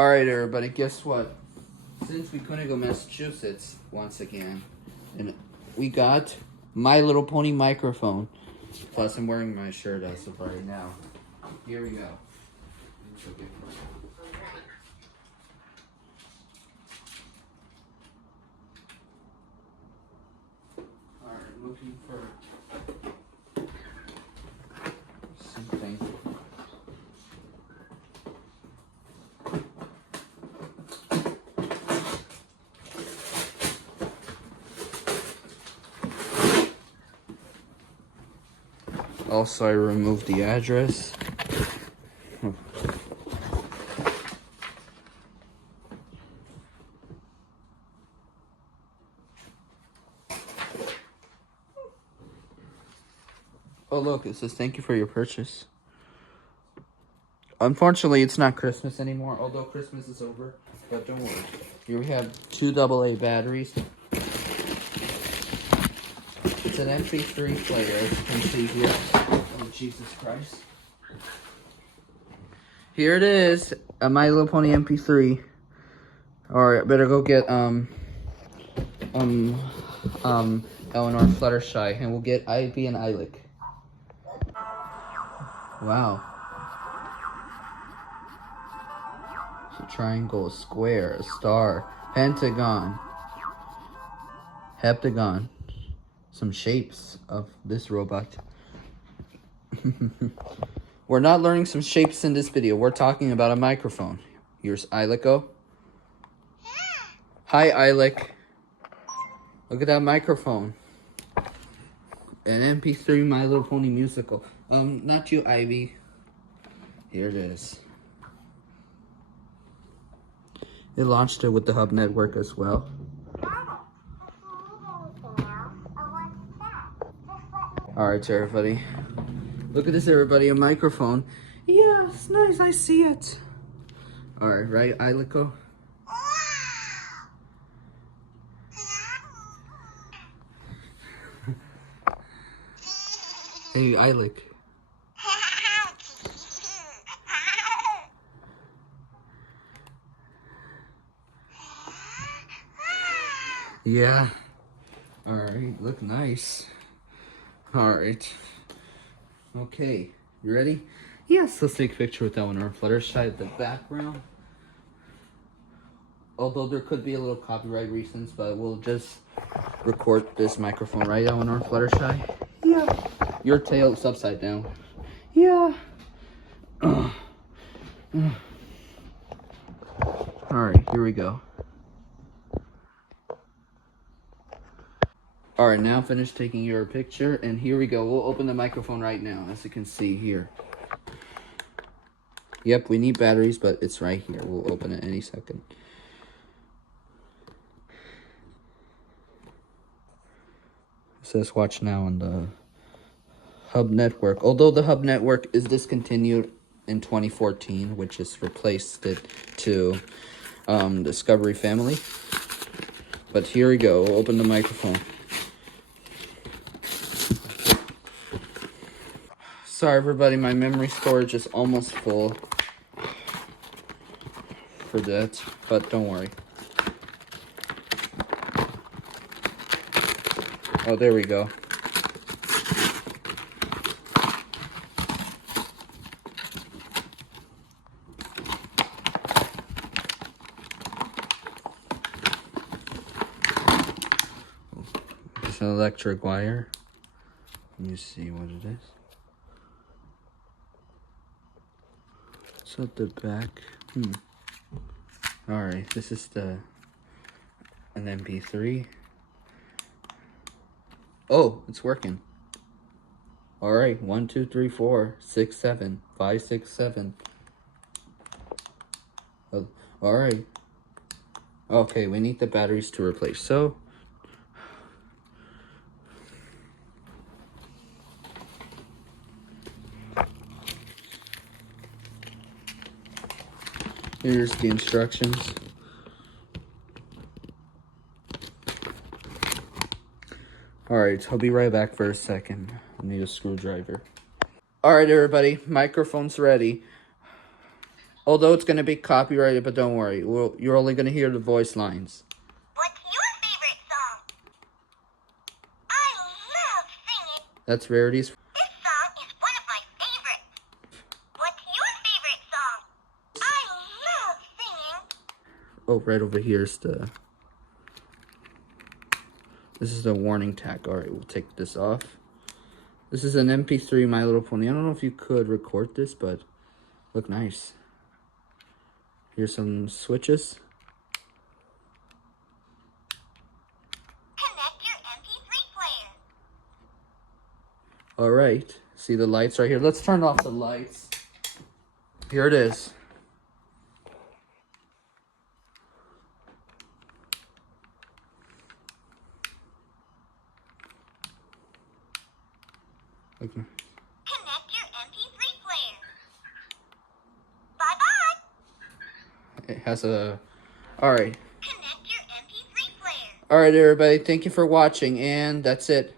Alright, everybody, guess what? Since we couldn't go Massachusetts once again, and we got My Little Pony microphone. Plus, I'm wearing my shirt as of right now. Here we go. Alright, looking for something. Also, I removed the address. Oh, look, it says thank you for your purchase. Unfortunately, it's not Christmas anymore, although Christmas is over. But don't worry. Here we have 2 AA batteries. It's an MP3 player, as you can see here. Oh, Jesus Christ. Here it is, a My Little Pony MP3. Alright, better go get, Elinor Fluttershy, and we'll get Ivy and Eilic. Wow. So triangle, a square, a star, pentagon, heptagon. Some shapes of this robot. We're not learning some shapes in this video. We're talking about a microphone. Here's Eilico. Hi, Eilic. Look at that microphone. An MP3 My Little Pony musical. Not you, Ivy. Here it is. It launched it with the Hub Network as well. Alright, everybody. Look at this, everybody. A microphone. Yeah, it's nice. I see it. Alright, right, Eilico? Hey, Eilic. Yeah. Alright, look nice. Alright. Okay, you ready? Yes, let's take a picture with Elinor Fluttershy at the background. Although there could be a little copyright reasons, but we'll just record this microphone, right, Elinor Fluttershy? Yeah. Your tail's upside down. Yeah. Alright, here we go. Alright, now finish taking your picture, and here we go. We'll open the microphone right now, as you can see here. Yep, we need batteries, but it's right here. We'll open it any second. It says watch now on the Hub Network. Although the Hub Network is discontinued in 2014, which has replaced it to Discovery Family. But here we go. We'll open the microphone. Sorry, everybody. My memory storage is almost full for that, but don't worry. Oh, there we go. It's an electric wire. Let me see what it is. It's at the back. Alright, this is an MP3. Oh, it's working. Alright, 1, 2, 3, 4, 6, 7, 5, 6, 7. Oh, alright. Okay, we need the batteries to replace. So, here's the instructions. Alright, I'll be right back for a second. I need a screwdriver. Alright, everybody, microphone's ready. Although it's going to be copyrighted, but don't worry. You're only going to hear the voice lines. What's your favorite song? I love singing. That's Rarity's. This song is one of my favorites. What's your favorite song? I love singing. Oh, right over here is the... This is the warning tag. Alright, we'll take this off. This is an MP3 My Little Pony. I don't know if you could record this, but look nice. Here's some switches. Connect your MP3 player. Alright, see the lights right here? Let's turn off the lights. Here it is. Okay. Connect your MP3 player. Bye-bye. It has a... Alright. Connect your MP3 player. Alright, everybody. Thank you for watching, and that's it.